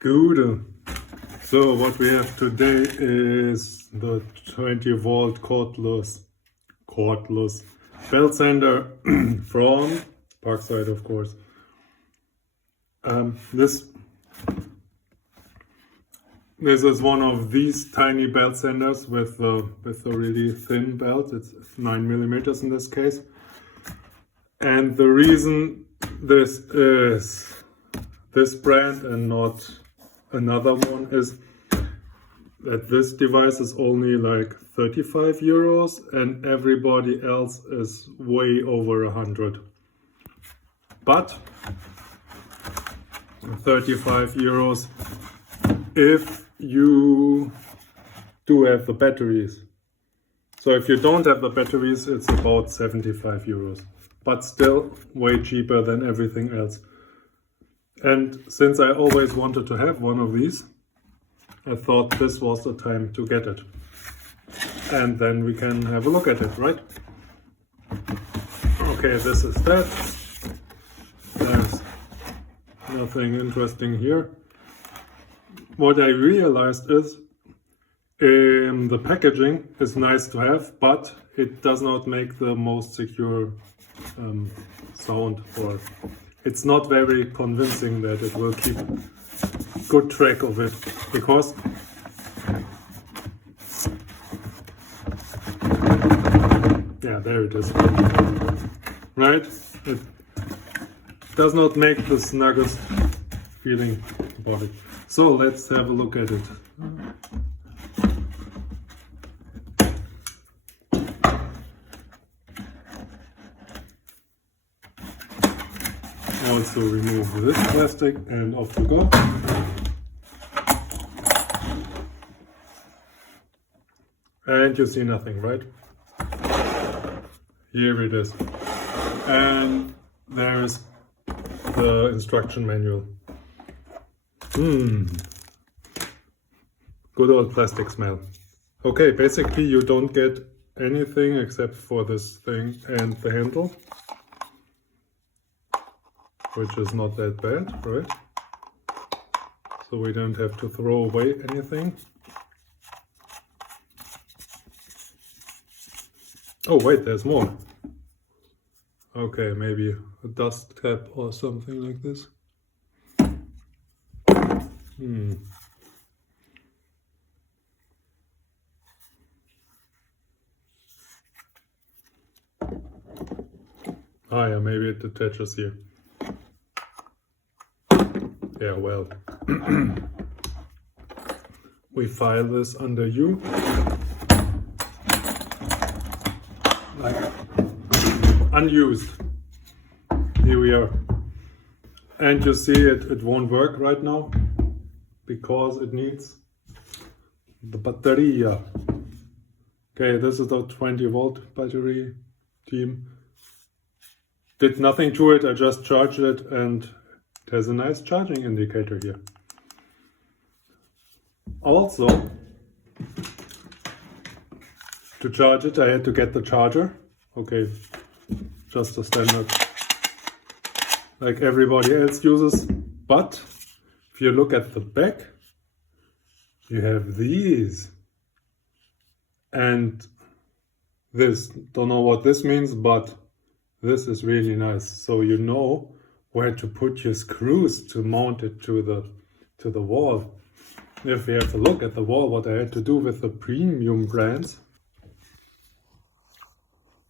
Good. So what we have today is the 20 volt cordless belt sander from Parkside, of course. This is one of these tiny belt sanders with a really thin belt. It's 9mm in this case. And the reason this is this brand and not another one is that this device is only like 35 euros and everybody else is way over 100. But 35 euros if you do have the batteries. So if you don't have the batteries, it's about 75 euros. But still way cheaper than everything else. And since I always wanted to have one of these, I thought this was the time to get it. And then we can have a look at it, right? Okay, this is that. There's nothing interesting here. What I realized is the packaging is nice to have, but it does not make the most secure sound, or it's not very convincing that it will keep good track of it, because yeah, there it is, right? It does not make the snuggest feeling about it. So let's have a look at it. Also remove this plastic and off we go. And you see nothing, right? Here it is. And there's the instruction manual. Good old plastic smell. Okay, basically you don't get anything except for this thing and the handle, which is not that bad, right? So we don't have to throw away anything. Oh wait, there's more. Okay, maybe a dust cap or something like this. Ah yeah, maybe it attaches here. Yeah, well. We file this under U. Like unused. Here we are. And you see it won't work right now because it needs the battery. Okay, this is the 20 volt battery team. Did nothing to it, I just charged it and it has a nice charging indicator here. Also, to charge it I had to get the charger. Okay, just a standard like everybody else uses. But if you look at the back, you have these. And this, don't know what this means, but this is really nice. So you know where to put your screws to mount it to the wall. If we have a look at the wall, what I had to do with the premium brands.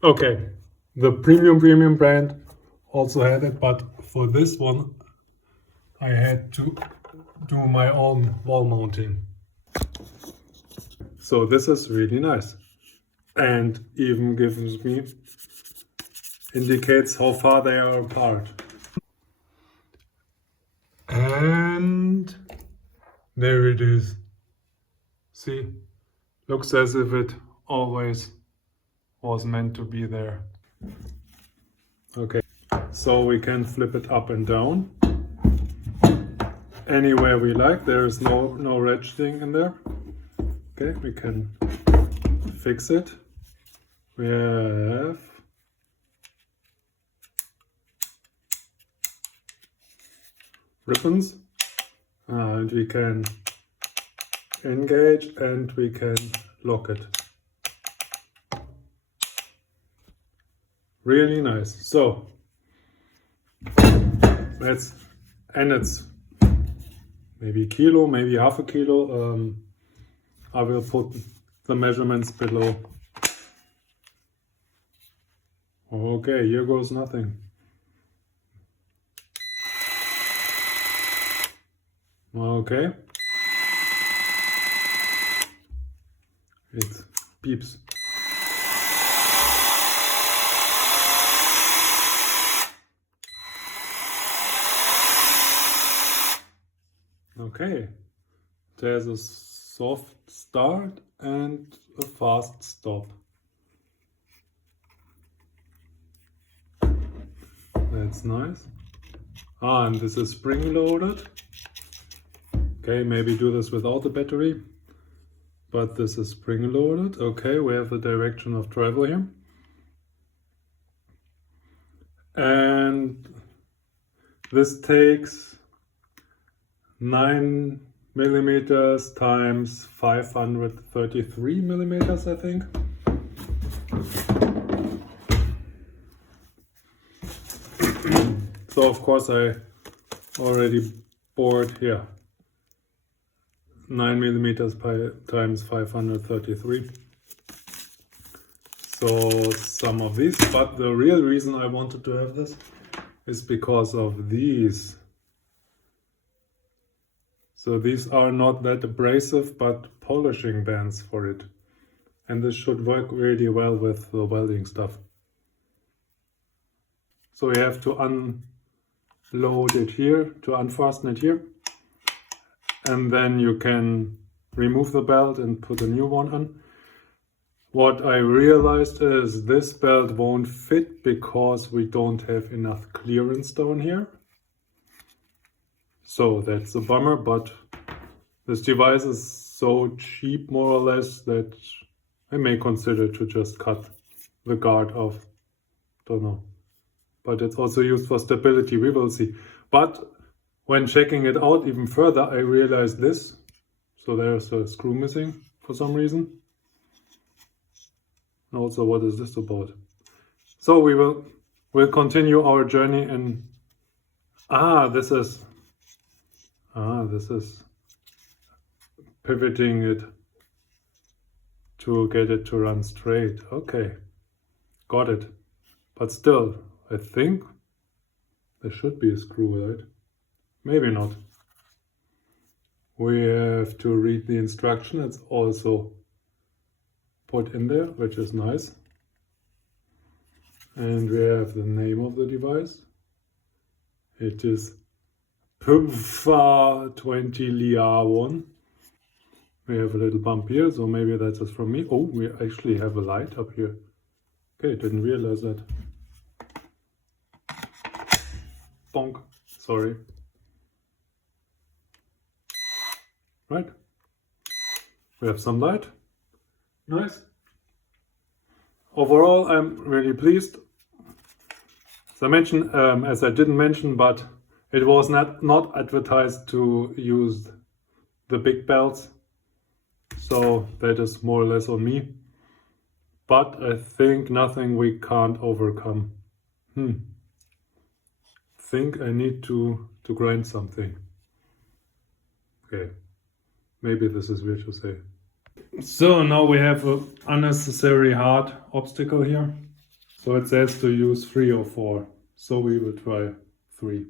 Okay, the premium brand also had it, but for this one I had to do my own wall mounting. So this is really nice and even gives me indicates how far they are apart. And there it is. See, looks as if it always was meant to be there. Okay, so we can flip it up and down anywhere we like. There is no ratcheting in there. Okay, we can fix it. We have ribbons And we can engage and we can lock it. Really nice. So it's maybe a kilo, maybe half a kilo. I will put the measurements below. Okay, here goes nothing. Okay. It beeps. Okay. There's a soft start and a fast stop. That's nice. And this is spring loaded. Okay, maybe do this without the battery, but this is spring loaded. Okay, we have the direction of travel here. And this takes 9 millimeters times 533 millimeters, I think. So of course I already bored here 9 millimeters times 533. So some of these, but the real reason I wanted to have this is because of these. So these are not that abrasive, but polishing bands for it. And this should work really well with the welding stuff. So we have to unload it here, to unfasten it here. And then you can remove the belt and put a new one on. What I realized is this belt won't fit because we don't have enough clearance down here. So that's a bummer, but this device is so cheap more or less that I may consider to just cut the guard off. Don't know. But it's also used for stability, we will see. But when checking it out even further, I realized this. So there's a screw missing for some reason. And also, what is this about? So we'll continue our journey and this is pivoting it to get it to run straight. Okay, got it. But still, I think there should be a screw, right? Maybe not. We have to read the instruction. It's also put in there, which is nice. And we have the name of the device. It is PBFA 20 Liar1. We have a little bump here, so maybe that is from me. Oh, we actually have a light up here. Okay, didn't realize that. Bonk, sorry. Right, we have some light. Nice. Overall, I'm really pleased. As I mentioned, as I didn't mention, but it was not advertised to use the big belts. So that is more or less on me. But I think nothing we can't overcome. Think I need to grind something. Okay, maybe this is weird to say. So now we have an unnecessary hard obstacle here. So it says to use 3 or 4. So we will try 3.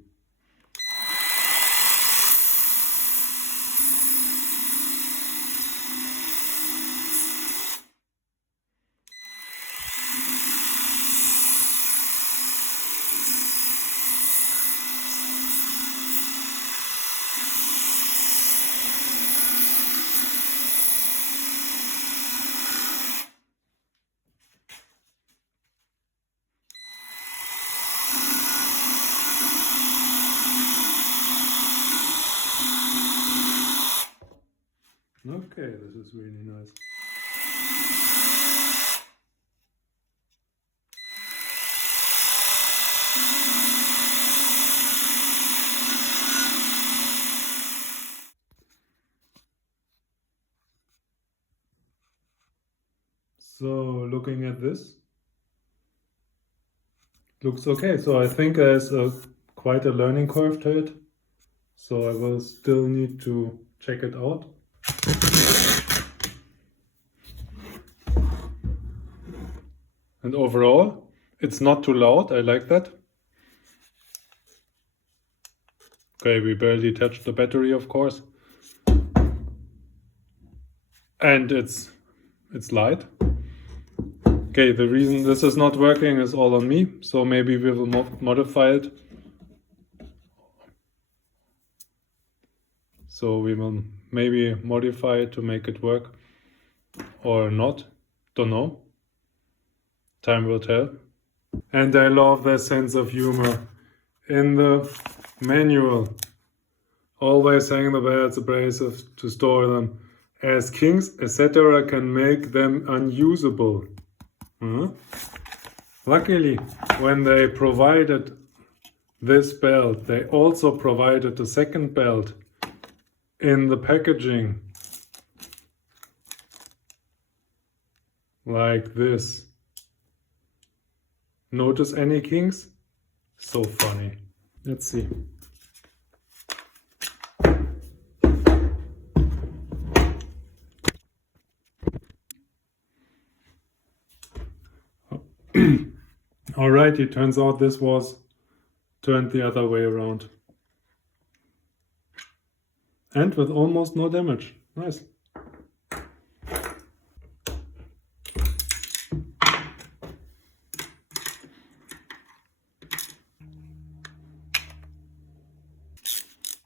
Okay, this is really nice. So looking at this, looks okay. So I think there's quite a learning curve to it. So I will still need to check it out. And overall, it's not too loud. I like that. Okay, we barely touched the battery, of course. And it's light. Okay, the reason this is not working is all on me, so maybe we will modify it. So we will maybe modify it to make it work or not. Don't know. Time will tell. And I love the sense of humor. In the manual, always hang the belts abrasive to store them. As kings, etc. can make them unusable. Luckily, when they provided this belt, they also provided the second belt in the packaging. Like this. Notice any kings? So funny. Let's see. Alright, it turns out this was turned the other way around. And with almost no damage. Nice.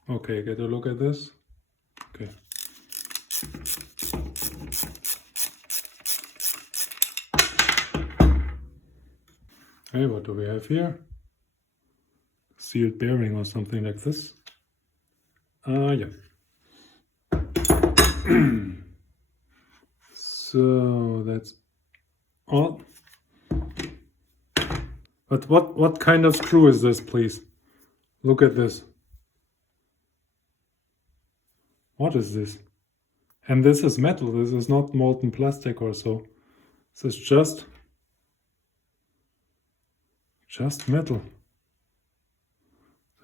Okay, get a look at this. Okay. Hey, what do we have here? Sealed bearing or something like this. Yeah. So that's all. But what kind of screw is this, please? Look at this. What is this? And this is metal. This is not molten plastic or so. This is just metal.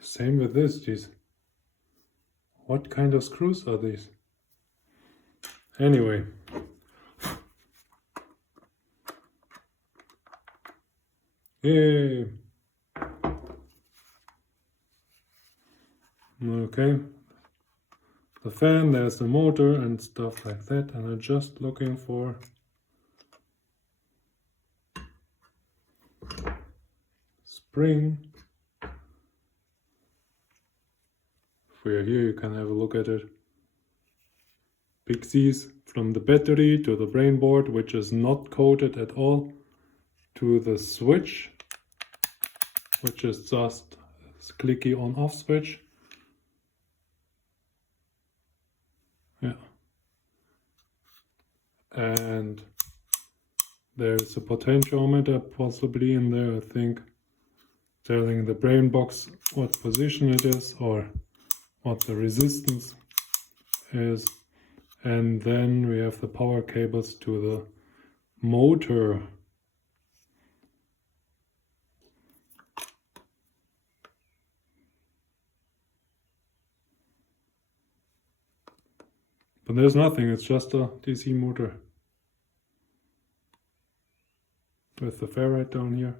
Same with this, geez. What kind of screws are these? Anyway. Yay! Okay. The fan, there's the motor and stuff like that, and I'm just looking for spring. If we are here, you can have a look at it. Pixies from the battery to the brain board, which is not coated at all, to the switch, which is just a clicky on-off switch. Yeah. And there's a potentiometer possibly in there, I think, telling the brain box what position it is or what the resistance is. And then we have the power cables to the motor. But there's nothing, it's just a DC motor. With the ferrite down here.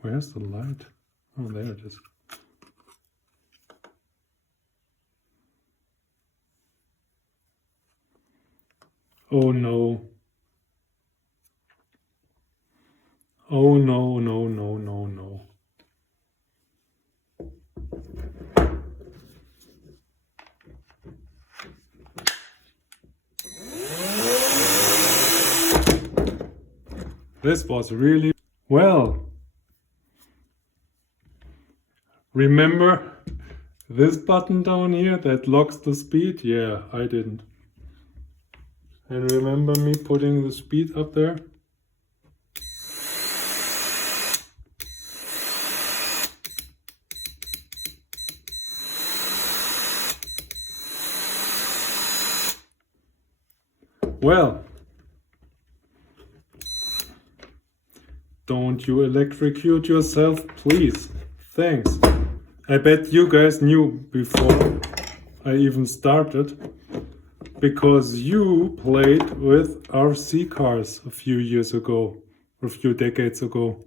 Where's the light? Oh, there it is. Oh no. Oh no, no, no, no, no. This was really well. Remember this button down here that locks the speed? Yeah, I didn't. And remember me putting the speed up there? Well, don't you electrocute yourself, please. Thanks. I bet you guys knew before I even started, because you played with RC cars a few years ago, or a few decades ago.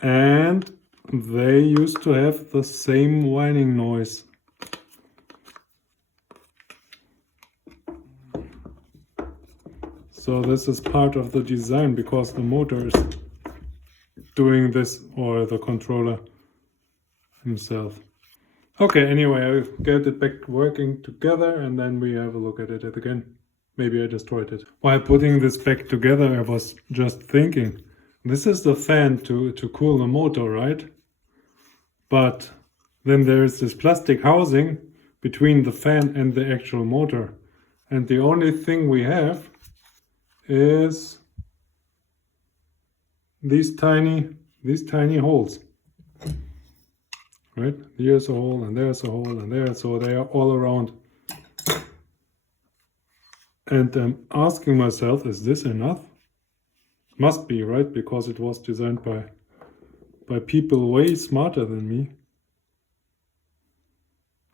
And they used to have the same whining noise. So this is part of the design, because the motor is doing this, or the controller himself. Okay, anyway, I'll get it back working together and then we have a look at it again. Maybe I destroyed it. While putting this back together, I was just thinking, this is the fan to cool the motor, right? But then there is this plastic housing between the fan and the actual motor. And the only thing we have is these tiny holes. Right? Here's a hole and there's a hole and there, so they are all around. And I'm asking myself, is this enough? Must be, right? Because it was designed by people way smarter than me.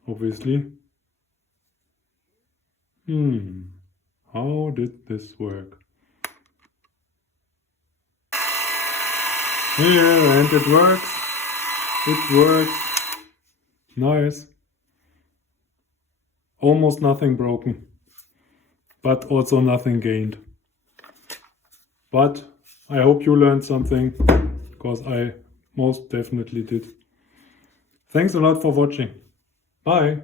Obviously. How did this work? Yeah, and it works. It works. Nice. Almost nothing broken. But also nothing gained. But I hope you learned something, because I most definitely did. Thanks a lot for watching. Bye.